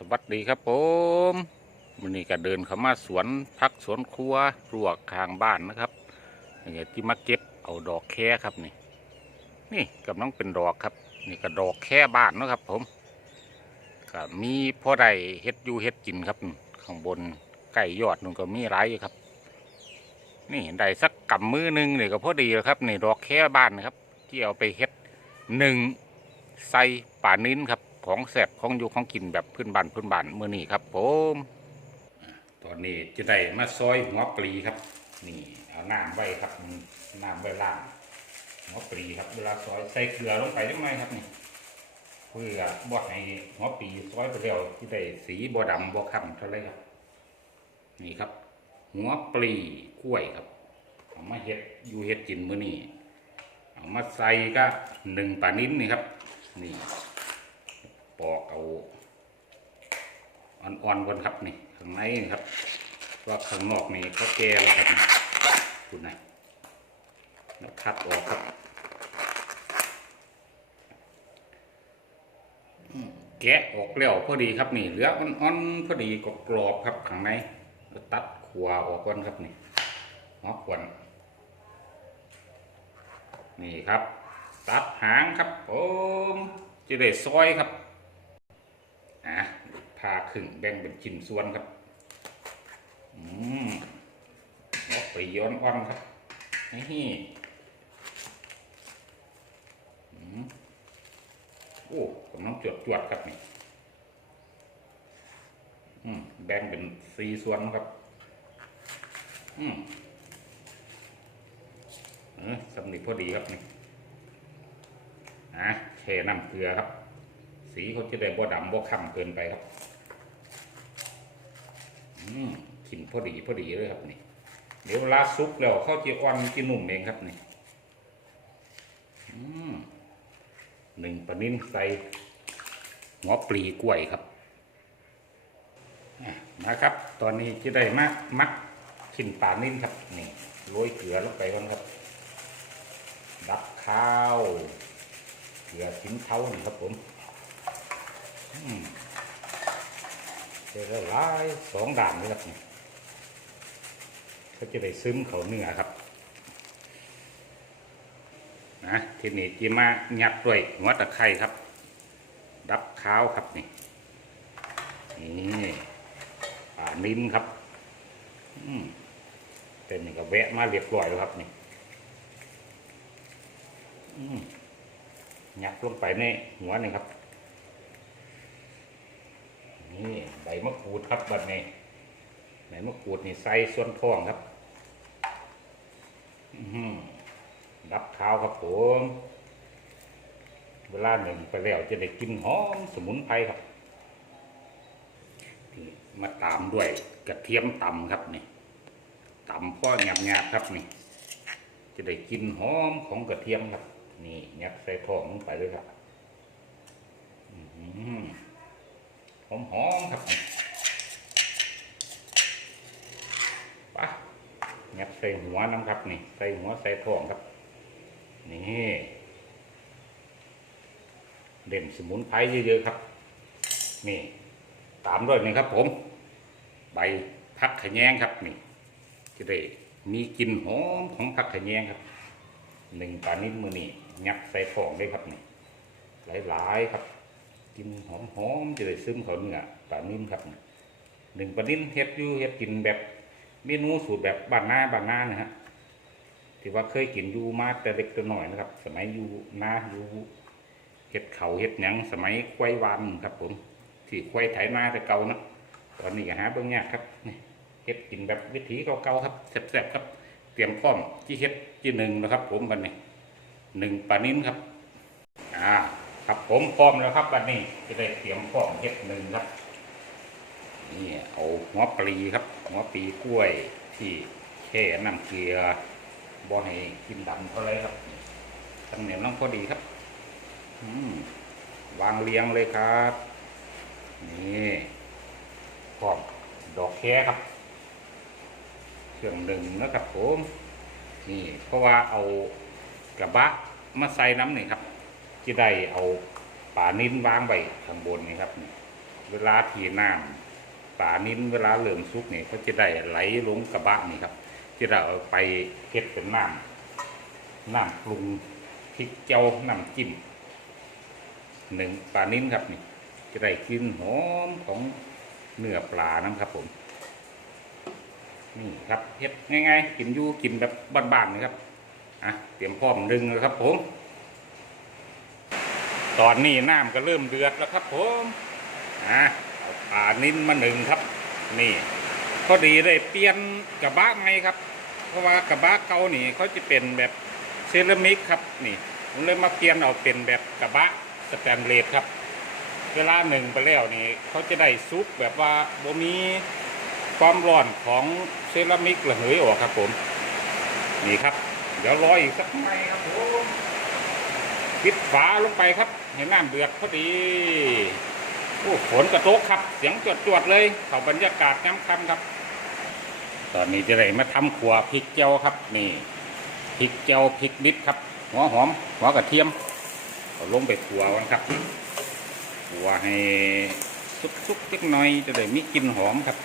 สวัสดีครับผมวันนี้ก็เดินเข้ามาสวนพักสวนครัวรั้วข้างบ้านนะครับนี่ที่มาเก็บเอาดอกแค่ครับนี่ นี่กำลังเป็นดอกครับ นี่ก็ดอกแค่บ้านนะครับ ผมก็มีพ่อใดเฮ็ดอยู่เฮ็ดกินครับ ข้างบนใกล้ยอดนู่นก็มีหลายอยู่ครับ นี่ได้สักกำมือหนึงนี่ก็พอดีแล้วครับนี่ดอกแค่บ้านนะครับ ที่เอาไปเฮ็ดหนึ่งใส่ป่านิ้นครับ ของแสบของอยู่ของกินแบบพื้นบ้านพื้นบ้านเมื่อนี้ครับผมตอนนี้จะได้มาซอยหัวปลีครับ นี่เอาน้ำไว้ครับน้ำไว้ล่างหัวปลีครับ เวลาซอยใส่เกลือลงไปยังไงครับนี่เพื่อบ่ให้หัวปลีซอยไปแล้วที่ได้สีบ่ดำบ่คำเท่าไรครับ นี่ครับ หัวปลีกล้วยครับเอามาเฮ็ดอยู่เฮ็ดกินมื้อนี้เอามาใส่ก็หนึ่งปลานิ้นนี่ครับ นี่ ปอกเอาอ่อนๆก่อนครับนี่ข้างในนี่ครับว่าข้างนอกนี่เขาแก่แล้วครับคุณนะแล้วคัดออกครับแกะออกแล้วพอดีครับนี่เหลืออ่อนๆพอดีก็กรอบครับข้างในตัดขัวออกก่อนครับนี่หัวขวนนี่ครับ ตัดหางครับผมจะได้ซอยครับ อะพาครึ่งแบ่งเป็นชิ้นส่วนครับ อืมลอกไปย้อนอ่อนครับนี่โอ้กำลังจวดจวดๆครับนี่อืมแบ่งเป็นสี่ส่วนครับ อืมเออสำนิพอดีครับนี่อะแช่น้ำเกลือครับ สีเขาจะได้บ่ดำบ่ค่ำเกินไปครับอืมกินพอดีพอดีเลยครับนี่เดี๋ยวลาซุปแล้วเขาจะอ่อนจะนุ่มเองครับนี่อืมหนึ่งปลานิ่นใส่หัวปลีกล้วยครับนะครับ ตอนนี้จะได้มากมักขินปลานิ่นครับนี่โรยเกลือลงไปก่อนครับ ดับข้าว เกลือสินเทานี่ครับผม อืมเจแล้วหลายสองด่านเลยครับนี่เขาจะได้ซึมเขาเนื้อครับนะทีนี้จีมายัดด้วยหัวตะไคร้ครับ ดับข้าวครับนี่นี่ป่านิ่มครับ อืมเต็มนี่ก็แวะมาเรียบร้อยแล้วครับนี่อืมยัดลงไปในหัวนี่ครับ นี่ใบมะกรูดครับแบบนี้ใบมะกรูดนี่ใส่ส่วนท้องครับอือหือรับข้าวครับผมเวลาหนึ่งไปแล้วจะได้กินหอมสมุนไพรครับมาตามด้วยกระเทียมตำครับนี่ตำพ่อหยาบหยาบๆครับนี่ จะได้กินหอมของกระเทียมครับ นี่ยัดใส่ท้องลงไปเลยครับ อือหือหอม หอมๆครับปะงับใส่หัวน้ำครับนี่ ใส่หัวใส่ท้องครับ นี่เด่นสมุนไพรเยอะๆครับ นี่ ตามด้วยนี่ครับ ผม ใบพักขแยงครับนี่จะได้มีกลิ่นหอมของพักขแยงครับหนึ่งปานิ้นมือนี่งับใส่ท้องเลยครับนี่หลายๆครับ กินหอมหอมๆจะได้ซึมเขาเนื้อปลานิ่มครับหนึ่งปลานิ่มเฮ็ดอยู่เฮ็ดกินแบบเมนูสูตรแบบบ้านนาบ้านนานะฮะที่ว่าเคยกินอยู่มาแต่เล็กแต่น้อยนะครับ สมัยอยู่นาอยู่เฮ็ดเขาเฮ็ดหยังสมัยควายวานครับ ผมที่ควายไถนาแต่เก่านะตอนนี้ก็หาเบิ่งยากครับนี่เฮ็ดกินแบบวิถีเก่าๆครับแซ่บๆครับ เตรียมพร้อมที่เฮ็ดที่หนึ่งนะครับ ผมบัดนี้หนึ่งปลานิ่มครับ ครับผมพร้อมแล้วครับบัดนี้จะได้เตรียมพร้อมเฮ็ดหนึ่งครับ นี่เอาหัวปลีครับหัวปลีกล้วยที่แช่น้ำเกลือบ่ให้กินดำเท่าไรครับตำเหนียวน้องพอดีครับวางเรียงเลยครับ นี่พร้อมดอกแค่ครับเครื่องหนึ่งนะครับผม นี่เพราะว่าเอากระบะมาใส่น้ำหนี่งครับ ที่ได้เอาป่านิ้นวางไว้ข้างบนนี่ครับ เวลาทีน้ำป่านิ้นเวลาเหลื่อมซุกเนี่ยเขาจะได้ไหลลงกระบะนี่ครับ ที่เราเอาไปเก็บเป็นน้ำน้ำปรุงพริกเจียวน้ำจิ้มหนึ่งปลานิ้นครับนี่จะได้กลิ่นหอมของเนื้อปลานะครับผมนี่ครับเฮ็ดง่ายๆ กินอยู่กินแบบบ้านๆนะครับอะเตรียมพร้อมดึงเลยครับผม ตอนนี้น้ำก็เริ่มเดือดแล้วครับผมอะเอาปลานิ้นมาหนึ่งครับ นี่พอดีได้เปลี่ยนกระบะใหมครับ เพราะว่ากระบะเก่านี่เขาจะเป็นแบบเซรามิกครับนี่ผมเลยมาเปลี่ยนเอาเป็นแบบกระบะสแตนเลสครับ เวลาหนึ่งไปแล้วนี่เขาจะได้ซุปแบบว่าบ่มีความร้อนของเซรามิกระเหยออกครับผม นี่ครับ เดี๋ยวรออีกสักไม่ครับผม ปิดฝาลงไปครับ เห็นน้ำเดือดพอดีโอ้ฝนกระโตกครับ เสียงจวดๆเลย เขาบรรยากาศน้ำคำครับ ตอนนี้จะได้มาทำขัวพริกเจียวครับ นี่พริกเจียวพริกดิบครับ หัวหอม หัวกระเทียมเอาลงไปขัวกันครับขัวให้สุกๆเล็กน้อยจะได้มีกลิ่นหอมครับ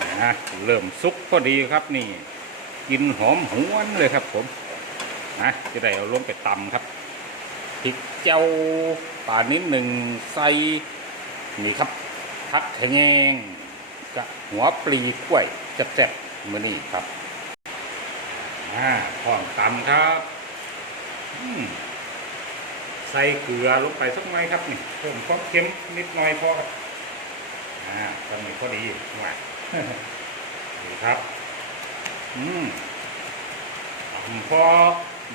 อ่าเริ่มสุกพอดีครับนี่ กินหอมหวนเลยครับ ผมนะจะได้เอาลงไปตำครับพริกเจียวป่านิดหนึ่งใส่นี่ครับพักแยงกับหัวปลีกล้วยแซ่บๆมือนี่ครับอ่าพร้อมตำครับอืมใส่เกลือลงไปสักหน่อยครับนี่เพิ่มความเค็มนิดหน่อยพอครับอ่าตอนนี้พอดีหวาดีครับ อืมพอ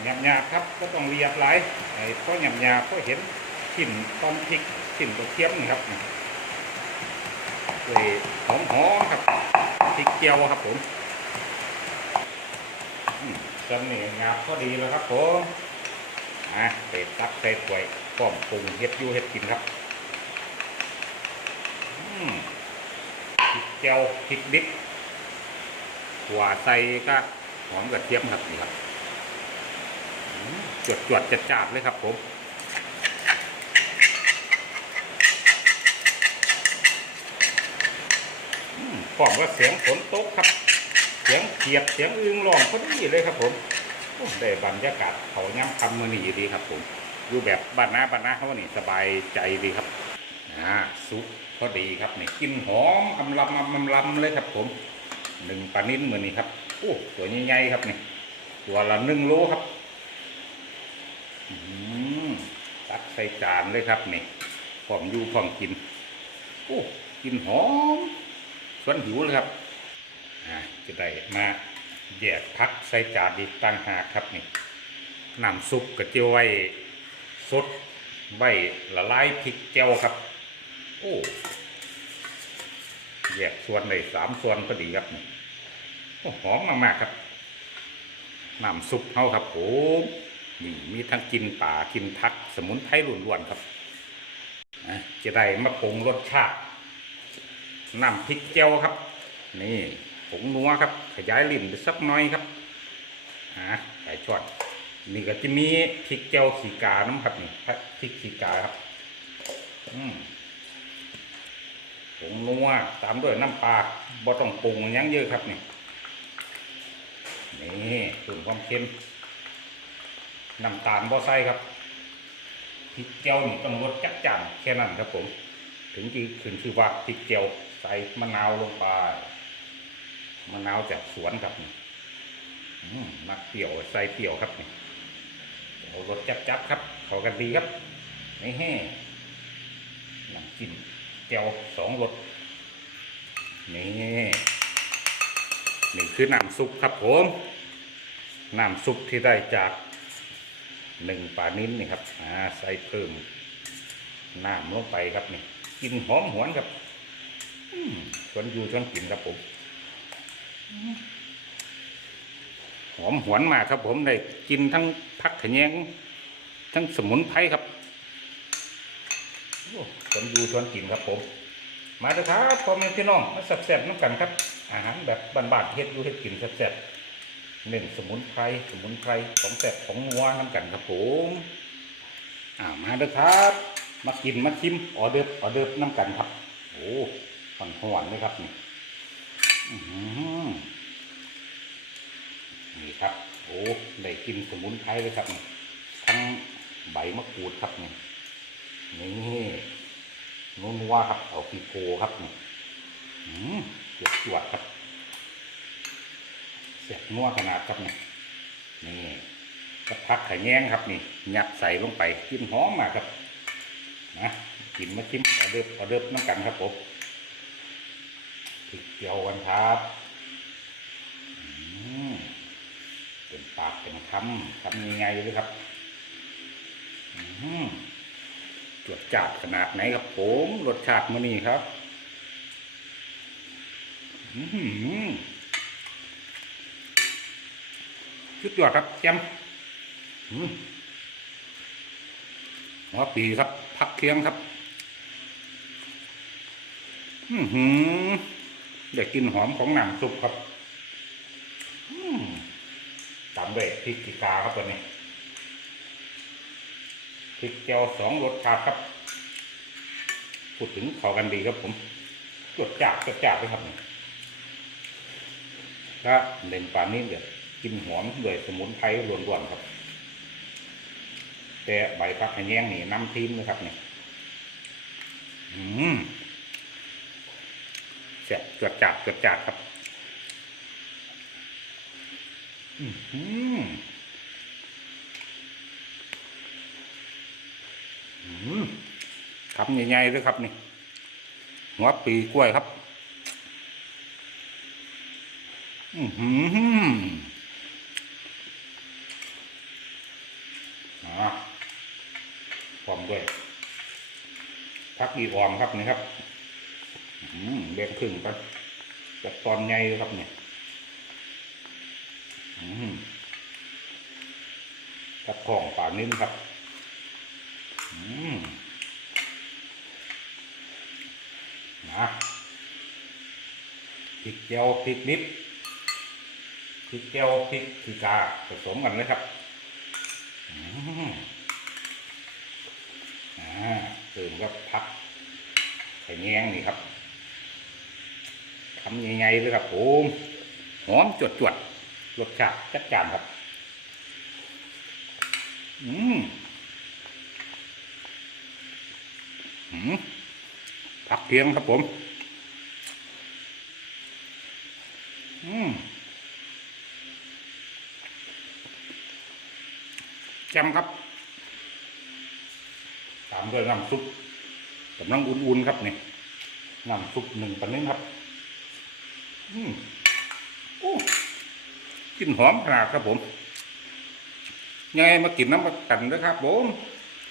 หยาบๆครับ ก็ต้องเรียบหลไอ้พอหยาบๆก็เห็นกลิ่นตอนพริกกลิ่นกระเทียมนี่ครับเลยหอมหอมๆครับพริกเจียวครับผมอืมจนนี่งาบพอดีแล้วครับผมอะใส่ตักใส่ถ้วยพร้อมปรุงเฮ็ดยูเฮ็ดกินครับอืมพริกเจียวพริกดิบ หัวใส่ก็หอมกระเทียมครับนี่ครับจวดจวดจัดจัดเลยครับผมพร้อมว่าเสียงฝนตกครับ เสียงเขียดเสียงอึงร้องพอดีเลยครับผมได้บรรยากาศเขาย่ำคำมือนี่ดีครับผมอยู่แบบบ้านนาบ้านนาเขานี่สบายใจดีครับอ่าซุปพอดีครับนี่กลินหอมอำลำอำลำเลยครับผม หนึ่งปลานิ้นเหมือนนี่ครับโอ้ตัวใหญ่ๆครับนี่ตัวละหนึ่งโลครับอืมตักใส่จานเลยครับนี่พร้อมอยู่พร้อมกินโอ้กินหอมชวนหิวเลยครับอ่าจะได้มาแยกพักใส่จานอีกต่างหากครับนี่น้ำซุปกระเจียวไว้สดไว้ละลายพริกเจียวครับ โอ้ แยกส่วนเลยสามส่วนพอดีครับนี่หอมมากๆครับน้ำซุปเขาครับผมนี่มีทั้งกินป่ากินพัก สมุนไพรล้วนๆครับจะได้มาปรุงรสชาติน้ำพริกเจียวครับ นี่ผงนัวครับ ขยายลิ้นไปสักน้อยครับอ่าใส่ช็อตนี่ก็จะมีพริกเจียวขีกาน้ำครับนี่พริกขีกาครับ อืม ผงนัวตามด้วยน้ำปลาบ่ต้องปรุงยังเยอะครับนี่นี่ส่วนความเค็มน้ำตาลบ่ใส่ครับพริกเจียวนี่ต้องรสจัดจ้านแค่นั้นครับผม ถึงที่ขึ้นชื่อว่าพริกเจียวใส่มะนาวลงไปมะนาวจากสวนครับนี่อืมมักเปรี้ยวใส่เปรี้ยวครับนี่เอารสจับจับๆครับ เข้ากันดีครับนี่แห้น้ำจิ้ม เจียวสองรสนี่นี่คือน้ำซุปครับผมน้ำซุปที่ได้จากหนึ่งปลานิ้นนี่ครับอ่าใส่เพิ่มน้ำลงไปครับนี่กินหอมหวนครับชวนอยู่ชวนกินครับผมหอมหวนมากครับผมได้กินทั้งพักขยงทั้งสมุนไพรครับ ชวนอยู่ชวนกินครับผม มาเถอะครับพ่อแม่พี่น้องมาแซ่บๆน้ำกันครับ อาหารแบบบ้านๆเฮ็ดยูเฮ็ดกินแซ่บๆเน้นสมุนไพรสมุนไพรของแซ่บของนัวน้ำกันครับผมอ่ามาเด้อครับ มากินมาชิมออเดิร์ฟออเดิร์ฟน้ำกันครับโอ้หอนหอนเลยครับนี่นี่ครับ โอ้ได้กินสมุนไพรเลยครับนี่ทั้งใบมะกรูดครับนี่ นี่นัวๆครับ เอาปีโกครับนี่อืมเดือดจวดครับ เสียบนัวขนาดครับนี่นี่กระพักไข่แยงครับนี่ยัดใส่ลงไปกินหอมมากครับนะกินมาชิมออเดิร์ฟออเดิร์ฟน้ำกันครับผมพริกเจียวกันครับอืมเป็นปากเป็นคำคำยังไงเลยครับ อืม จวดจัดขนาดไหนครับผมรสชาติมันนี่ครับอืมชุดยอดครับแจมอืมหัวปีครับพักเคียงครับอือหือได้กลินหอมของหนังซุปครับตามด้วยพริกกีกาครับตัวนี้ พริกเจียวสองรสชาติครับ พูดถึงเข้ากันดีครับผมจดจากจดจากเลยครับนี่ถ้าเด่นป่านนี้เดี๋ยวกินหอมด้วยสมุนไพรล้วนๆครับ แต่ใบพักขะแยงนี่น้ำทิมนะครับเนี่ยอืมเสียจดจัดจดจัดครับ อืมอืมอืมคำ ใหญ่ๆเลยครับนี่หัวปีกล้วยครับ อือหืออ่าพร้อมด้วยพักอีออมครับนี่ครับอืมเบ็ดครึ่งครับจากตอนใหญ่เลยครับเนี่ยอืมกระทองป่านิ่มครับ อืม นะพริกเจียวพริกนิดพริกเจียวพริกขี้กาผสมกันเลยครับอืมอ่าเติมก็พักไข่แงงนี่ครับทำยังไงเลยครับผมหอมจวดจวดๆรสชาติจัดจานครับ อืมอืม ผักเพียงครับผม อืมแจำครับ ตามด้วยน้ำซุปกำลังอุ่นๆครับนี่น้ำซุปหนึ่งปันนึงครับ อืมโอ้กินหอมขนาดครับผมยังไงมากินน้ำกันนะครับผม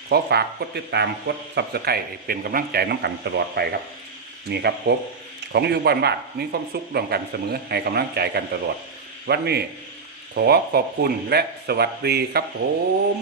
ขอฝากกดติดตามกดซับสไครต์เป็นกำลังใจน้ำกันตลอดไปครับ นี่ครับพบของอยู่บ้านบ้านมีความสุขร่วมกันเสมอให้กำลังใจกันตลอด วันนี้ขอขอบคุณและสวัสดีครับผม